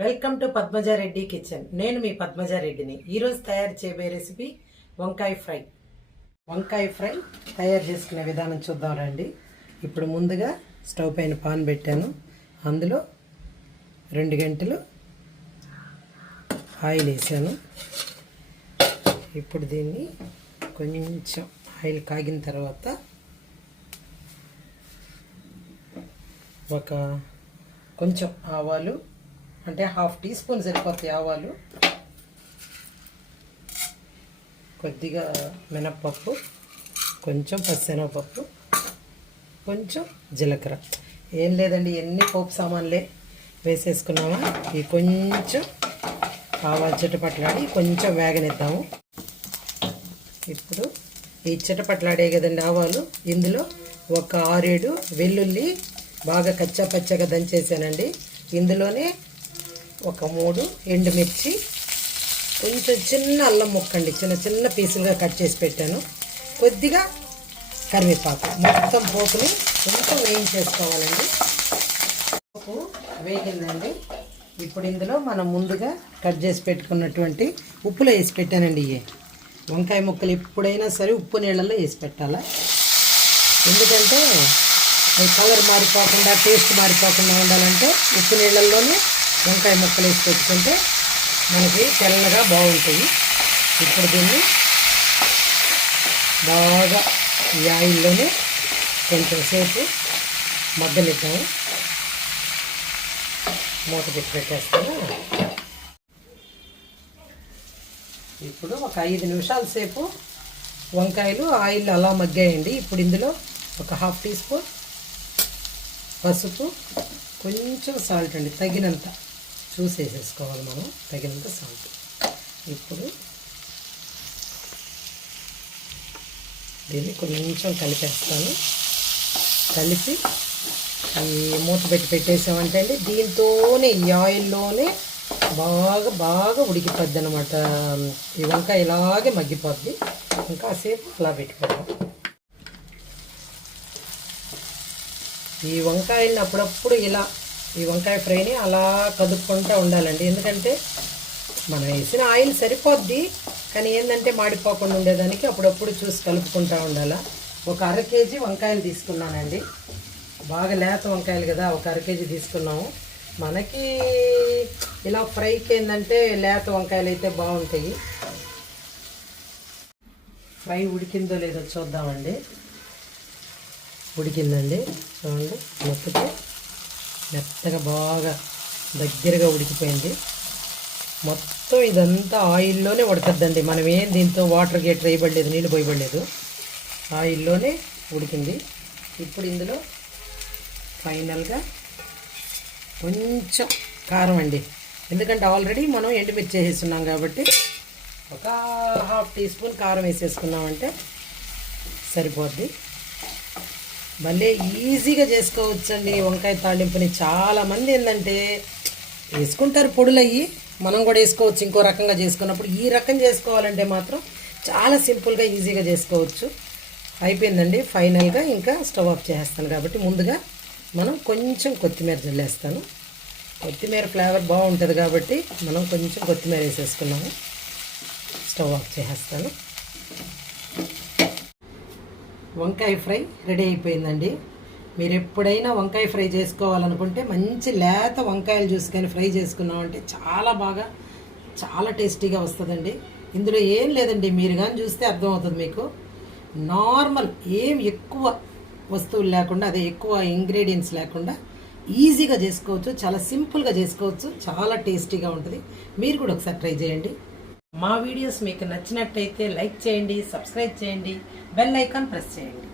Welcome to Padmaja Reddy kitchen నేను మీ పద్మజారెడ్డిని ఈరోజు తయారు చేయబోయే రెసిపీ వంకాయ ఫ్రై. వంకాయ ఫ్రై తయారు చేసుకునే విధానం చూద్దాం రండి. ఇప్పుడు ముందుగా స్టవ్ పైన పాన్ పెట్టాను. అందులో రెండు గంటలు ఆయిల్ వేసాను. ఇప్పుడు దీన్ని కొంచెం ఆయిల్ కాగిన తర్వాత ఒక కొంచెం ఆవాలు అంటే హాఫ్ టీ స్పూన్ సరిపోతాయి ఆవాలు. కొద్దిగా మినప్పప్పు కొంచెం పచ్చెనగపప్పు కొంచెం జీలకర్ర. ఏం లేదండి ఎన్ని పోపు సామాన్లే వేసేసుకున్నామా? ఈ కొంచెం ఆవాల చిటపట్లాడి కొంచెం వేగనిద్దాము. ఇప్పుడు ఈ చిటపట్లాడే కదండి ఆవాలు. ఇందులో ఒక ఆరేడు వెల్లుల్లి బాగా కచ్చా పచ్చగా దంచేసానండి ఇందులోనే ఒక మూడు ఎండుమిర్చి కొంచెం చిన్న అల్లం ముక్కండి చిన్న చిన్న పీసులుగా కట్ చేసి పెట్టాను. కొద్దిగా కరివేపాకు మొత్తం పోపుని కొంచెం వేయించేసుకోవాలండి. పోపు వేగిందండి. ఇప్పుడు ఇందులో మనం ముందుగా కట్ చేసి పెట్టుకున్నటువంటి ఉప్పులో వేసి పెట్టానండి ఇవి వంకాయ ముక్కలు ఎప్పుడైనా సరే ఉప్పు నీళ్ళల్లో వేసి పెట్టాలా? ఎందుకంటే కలర్ మారిపోకుండా టేస్ట్ మారిపోకుండా ఉండాలంటే ఉప్పు నీళ్ళల్లోనే వంకాయ ముక్కలు వేసి పెట్టుకుంటే మనకి తెల్లగా బాగుంటాయి ఇప్పుడు దీన్ని బాగా ఈ ఆయిల్లోనే కొంచెం సేపు మగ్గనిద్దాము. మూత పెట్టి పెట్టేస్తాము ఇప్పుడు ఒక ఐదు నిమిషాల సేపు వంకాయలు ఆయిల్ అలా మగ్గాయండి. ఇప్పుడు ఇందులో ఒక హాఫ్ టీ స్పూన్ పసుపు కొంచెం సాల్ట్ అండి తగినంత. చూసేసేసుకోవాలి మనం తగినంత సాల్ట్ ఇప్పుడు దీన్ని కొంచెం కలిపేస్తాను కలిపి ఈ మూత పెట్టి పెట్టేసామంటే అండి దీంతోనే ఈ ఆయిల్లోనే బాగా బాగా ఉడికిపోద్ది అనమాట ఈ వంకాయ ఇలాగే మగ్గిపోద్ది ఇంకా సేపు అలా పెట్టుకోవడం ఈ వంకాయని అప్పుడప్పుడు ఇలా ఈ వంకాయ ఫ్రైని అలా కదుపుకుంటూ ఉండాలండి. ఎందుకంటే మనం వేసిన ఆయిల్ సరిపోద్ది కానీ ఏంటంటే మాడిపోకుండా ఉండేదానికి అప్పుడప్పుడు చూసి కలుపుకుంటూ ఉండాలా. ఒక అర కేజీ వంకాయలు తీసుకున్నానండి. బాగా లేత వంకాయలు కదా ఒక అర కేజీ తీసుకున్నాము. మనకి ఇలా ఫ్రైకి ఏంటంటే లేత వంకాయలు అయితే బాగుంటాయి. ఫ్రై ఉడికిందో లేదో చూద్దామండి. ఉడికిందండి. చూడండి మొత్తం మెత్తగా బాగా దగ్గరగా ఉడికిపోయింది. మొత్తం ఇదంతా ఆయిల్లోనే ఉడకద్దండి. మనం ఏం దీంతో వాటర్ గేట్ వేయబడలేదు నీళ్ళు పోయబడలేదు. ఆయిల్లోనే ఉడికింది. ఇప్పుడు ఇందులో ఫైనల్గా కొంచెం కారం అండి. ఎందుకంటే ఆల్రెడీ మనం ఎండుమిర్చి వేసేస్తున్నాం కాబట్టి ఒక హాఫ్ టీ స్పూన్ కారం వేసేసుకున్నామంటే సరిపోద్ది. భలే ఈజీగా చేసుకోవచ్చండి వంకాయ తాళింపుని చాలామంది ఏంటంటే వేసుకుంటారు పొడులు అయ్యి మనం కూడా వేసుకోవచ్చు ఇంకో రకంగా చేసుకున్నప్పుడు ఈ రకం చేసుకోవాలంటే మాత్రం చాలా సింపుల్గా ఈజీగా చేసుకోవచ్చు. అయిపోయిందండి ఫైనల్గా ఇంకా స్టవ్ ఆఫ్ చేసేస్తాను కాబట్టి ముందుగా మనం కొంచెం కొత్తిమీర జల్లేస్తాను కొత్తిమీర ఫ్లేవర్ బాగుంటుంది కాబట్టి మనం కొంచెం కొత్తిమీర వేసేసుకున్నాము. స్టవ్ ఆఫ్ చేసేస్తాను. వంకాయ ఫ్రై రెడీ అయిపోయిందండి. మీరు ఎప్పుడైనా వంకాయ ఫ్రై చేసుకోవాలనుకుంటే మంచి లేత వంకాయలు చూసుకొని ఫ్రై చేసుకున్నామంటే చాలా బాగా చాలా టేస్టీగా వస్తుందండి. ఇందులో ఏం లేదండి మీరు కానీ చూస్తే అర్థమవుతుంది మీకు. నార్మల్ ఏం ఎక్కువ వస్తువులు లేకుండా అదే ఎక్కువ ఇంగ్రీడియంట్స్ లేకుండా ఈజీగా చేసుకోవచ్చు చాలా సింపుల్గా చేసుకోవచ్చు చాలా టేస్టీగా ఉంటుంది. మీరు కూడా ఒకసారి ట్రై చేయండి. మా వీడియోస్ మీకు నచ్చినట్టయితే లైక్ చేయండి సబ్స్క్రైబ్ చేయండి బెల్ ఐకాన్ ప్రెస్ చేయండి.